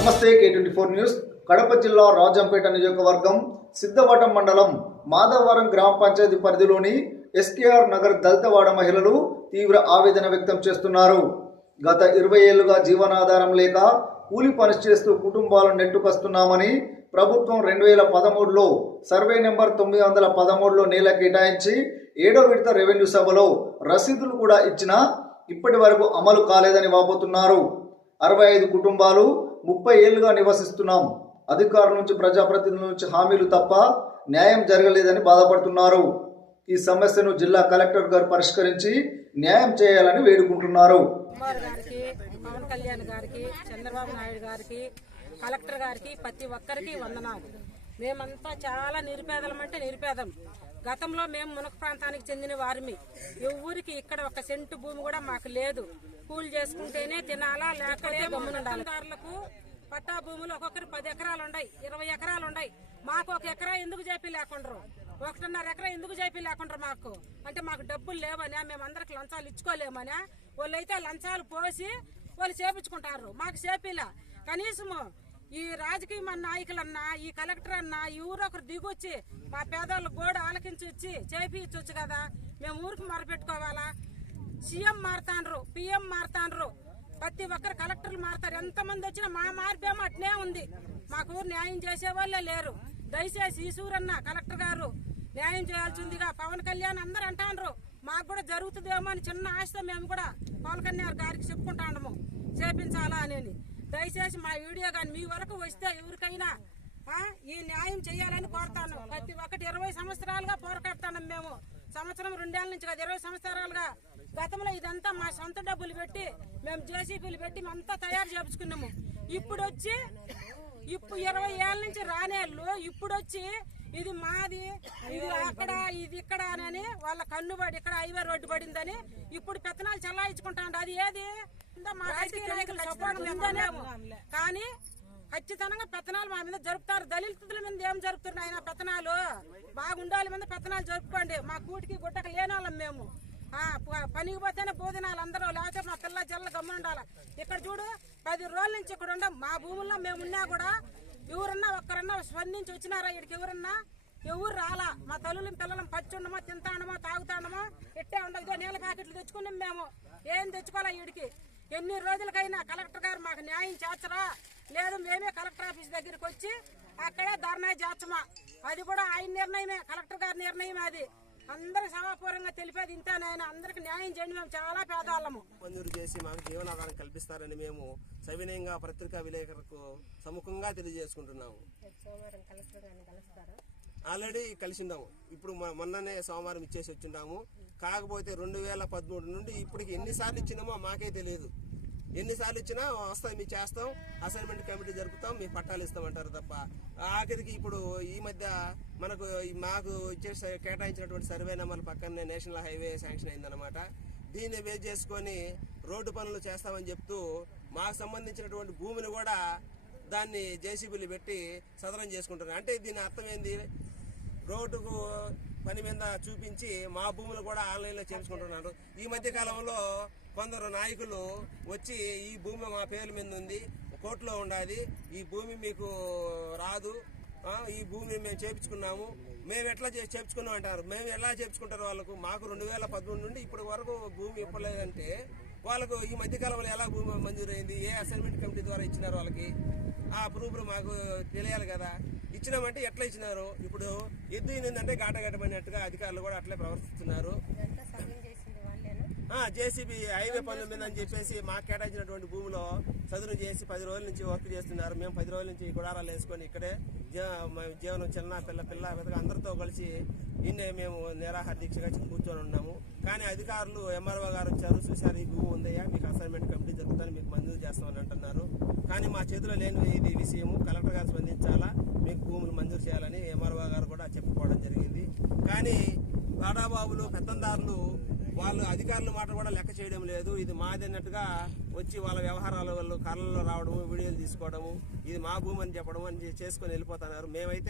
నమస్తే K24 news Kadapa జిల్లా రాజంపేట నియోజకవర్గం సిద్ధవటం మండలం మాధవరం గ్రామ పంచాయతీ పరిధిలోని SKR నగర్ దళితవాడ మహిళలు తీవ్ర ఆవేదన వ్యక్తం చేస్తున్నారు. గత 20 ఏళ్లుగా జీవనాధారం లేక కూలి పని చేస్తూ కుటుంబాలను నెట్టుకొస్తున్నామని ప్రభుత్వం 2013లో సర్వే నెంబర్ 913లో నేల కేటాయించి 7వ విడత రెవెన్యూ సభలో రసీదులు కూడా ఇచ్చినా ఇప్పటి వరకు అమలు కాలేదని వాపోతున్నారు. 65 కుటుంబాలు 30 ఏళ్లుగా నివసిస్తున్నాం. అధికారుల నుంచి ప్రజాప్రతినిధుల నుంచి హామీలు తప్ప న్యాయం జరగలేదని బాధపడుతున్నారు. ఈ సమస్యను జిల్లా కలెక్టర్ గారు పరిష్కరించి న్యాయం చేయాలని వేడుకుంటున్నారు. పవన్ కళ్యాణ్ గారికి, చంద్రబాబు నాయుడు గారికి, కలెక్టర్ గారికి ప్రతి ఒక్కరికి వందనాలు. మేమంతా చాలా నిరుపేదలమంటే నిరుపేదం. గతంలో మేము మునక ప్రాంతానికి చెందిన వారిమి. ఎవరికి ఇక్కడ ఒక సెంటు భూమి కూడా మాకు లేదు. కూలి చేసుకుంటేనే తినాలా, లేకపోతే గమ్మునుండాలి. పట్టా భూములు ఒక్కొక్కరు 10 ఎకరాలు ఉన్నాయి, 20 ఎకరాలు ఉన్నాయి. మాకు 1 ఎకరా ఎందుకు చేపి లేకుండ్రు, 1.5 ఎకరా ఎందుకు చేపి లేకుండ్రు మాకు అంటే మాకు డబ్బులు లేవనా, మేమందరికి లంచాలు ఇచ్చుకోలేమనా. వాళ్ళైతే లంచాలు పోసి వాళ్ళు చేపించుకుంటారు, మాకు చేపిలా. కనీసము ఈ రాజకీయ నాయకులన్నా, ఈ కలెక్టర్ అన్నా ఈ ఊరు ఒకరు దిగొచ్చి మా పేదవాళ్ళు గోడ ఆలకించి వచ్చి చేపించవచ్చు కదా. మేము ఊరికి మొరపెట్టుకోవాలా? సీఎం మారుతాండ్రు, పిఎం మారుతాండ్రు, ప్రతి ఒక్కరు కలెక్టర్లు మారుతారు. ఎంతమంది వచ్చినా మా మార్పేమో అట్నే ఉంది. మాకు న్యాయం చేసే వాళ్ళే లేరు. దయచేసి ఈసూరన్న కలెక్టర్ గారు న్యాయం చేయాల్సిందిగా పవన్ కళ్యాణ్ అందరు అంటాండ్రు. మాకు కూడా జరుగుతుందేమో అని చిన్న ఆశతో మేము కూడా పవన్ కళ్యాణ్ గారికి చెప్పుకుంటాము చేపించాలా అని. దయచేసి మా వీడియో కానీ మీ వరకు వస్తే ఎవరికైనా ఈ న్యాయం చేయాలని కోరుతాను. ప్రతి ఒక్కటి 20 సంవత్సరాలుగా పోరాడుతున్నాం మేము. సంవత్సరం 2 ఏళ్ల నుంచి కాదు, 20 సంవత్సరాలుగా. గతంలో ఇదంతా మా సొంత డబ్బులు పెట్టి మేము జేసీబీలు పెట్టి మేమంతా తయారు చేయించుకున్నాము. ఇప్పుడు 20 ఏళ్ల నుంచి రానేళ్ళు ఇప్పుడు వచ్చి ఇది మాది, ఇది అక్కడ, ఇది ఇక్కడ అని వాళ్ళ కన్నుబడి ఇక్కడ హైవే రోడ్డు పడిందని ఇప్పుడు పెత్తనాలు చల్లాయించుకుంటాండి. అది ఏది మా రాజకీయ నాయకులు సపోర్ట్ ఉందనేమో కానీ ఖచ్చితంగా పెత్తనాలు మా మీద జరుపుతారు. దళితుల మీద ఏం జరుపుతున్నారు ఆయన పెత్తనాలు? బాగుండాలి మీద పెత్తనాలు జరుపుకోండి. మా కూటికి గుట్టకు లేని వాళ్ళం మేము. పనికి పోతేనే భోజనాలు అందరూ, లేకపోతే మా పిల్ల జల్ల గమ్మునుండాలి. ఇక్కడ చూడు 10 రోజుల నుంచి ఇక్కడ ఉండం. మా భూముల్లో మేము ఉన్నా కూడా ఎవరన్నా ఒక్కరన్నా స్పందించి వచ్చినారా ఇక్కడికి? ఎవరు రాలా. మా తల్లుల పిల్లలం పచ్చి ఉండమో, తింటాడమో, తాగుతాడమో ఇట్టే ఉండదు. నీళ్ళ ప్యాకెట్లు తెచ్చుకున్నాం మేము. ఏం తెచ్చుకోవాలా వీడికి? ఎన్ని రోజులకైనా కలెక్టర్ గారు మాకు న్యాయం చేర్చరా? లేదు మేమే కలెక్టర్ ఆఫీస్ దగ్గరికి వచ్చి అక్కడే ధర్నా చేర్చమా? అది కూడా ఆయన నిర్ణయమే, కలెక్టర్ గారి నిర్ణయమే. అది అందరికి సభాపూర్వంగా తెలిపేది ఇంతేనాయన. అందరికి న్యాయం చేయండి, మేము చాలా పేదవాళ్ళము. మంజూరు చేసి మాకు జీవనాధారం కల్పిస్తారని మేము సవినయంగా పత్రికా విలేకరులకు సముఖంగా తెలియజేసుకుంటున్నాము. ఆల్రెడీ కలిసిందాము. ఇప్పుడు మొన్ననే సోమవారం ఇచ్చేసి వచ్చిండాము. కాకపోతే 2013 నుండి ఇప్పటికి ఎన్నిసార్లు ఇచ్చినామో మాకే తెలియదు. ఎన్నిసార్లు ఇచ్చినా వస్తాయి, మీ చేస్తాం, అసైన్మెంట్ కమిటీ జరుపుతాం, మీ పట్టాలు ఇస్తామంటారు తప్ప ఆఖరికి ఇప్పుడు ఈ మధ్య మాకు ఇచ్చే కేటాయించినటువంటి సర్వే నెంబర్ల పక్కనే నేషనల్ హైవే శాంక్షన్ అయిందనమాట. దీన్ని బేస్ చేసుకొని రోడ్డు పనులు చేస్తామని చెప్తూ మాకు సంబంధించినటువంటి భూమిని కూడా దాన్ని జేసీబీలు పెట్టి సదరం చేసుకుంటున్నారు. అంటే దీని అర్థం ఏంది? రోడ్డుకు పని మీద చూపించి మా భూములు కూడా ఆన్లైన్లో చేయించుకుంటున్నారు. ఈ మధ్య కాలంలో కొందరు నాయకులు వచ్చి ఈ భూమి మా పేర్ల మీద ఉంది, కోర్టులో ఉండాలి, ఈ భూమి మీకు రాదు, ఈ భూమి మేము చేయించుకున్నాము, మేము ఎట్లా చేయించుకున్నాం అంటారు. మేము ఎలా చేయించుకుంటారు వాళ్ళకు? మాకు 2013 నుండి ఇప్పటి వరకు భూమి ఇవ్వలేదంటే వాళ్ళకు ఈ మధ్యకాలంలో ఎలా భూమి మంజూరైంది? ఏ అసైన్మెంట్ కమిటీ ద్వారా ఇచ్చినారు వాళ్ళకి? ఆ ప్రూఫ్లు మాకు తెలియాలి కదా. ఇచ్చినామంటే ఎట్లా ఇచ్చినారు? ఇప్పుడు ఎద్దు ఏంటంటే గాటగట్టమైనట్టుగా అధికారులు కూడా అట్లే ప్రవర్తిస్తున్నారు. జేసీబీ హైవే పనుల మీద అని చెప్పేసి మాకు కేటాయించినటువంటి భూమిలో చదును చేసి 10 రోజుల నుంచి వర్క్ చేస్తున్నారు. మేము 10 రోజుల నుంచి గుడారాలు వేసుకొని ఇక్కడే జీవనం చిన్న పిల్ల అందరితో కలిసి ఇన్నే మేము నిరాహార దీక్షగా కూర్చొని ఉన్నాము. కానీ అధికారులు ఎంఆర్ఓ గారు వచ్చారు, చూశారు, ఈ భూమి ఉందయ్యా, మీకు అసైన్మెంట్ కమిటీ జరుగుతుందని మీకు మంజూరు చేస్తామని అంటున్నారు. కానీ మా చేతిలో లేని ఇది విషయము, కలెక్టర్ గారు స్పందించాలా, మీకు భూములు మంజూరు చేయాలని ఎంఆర్ఓ గారు కూడా చెప్పుకోవడం జరిగింది. కానీ బాడాబాబులు, పెత్తందారులు వాళ్ళు అధికారుల మాట కూడా లెక్క చేయడం లేదు. ఇది మాది అన్నట్టుగా వచ్చి వాళ్ళ వ్యవహారాల వాళ్ళు కళ్ళలో రావడము, వీడియోలు తీసుకోవడము, ఇది మా భూమి అని చెప్పడం అని చేసుకొని వెళ్ళిపోతున్నారు. మేమైతే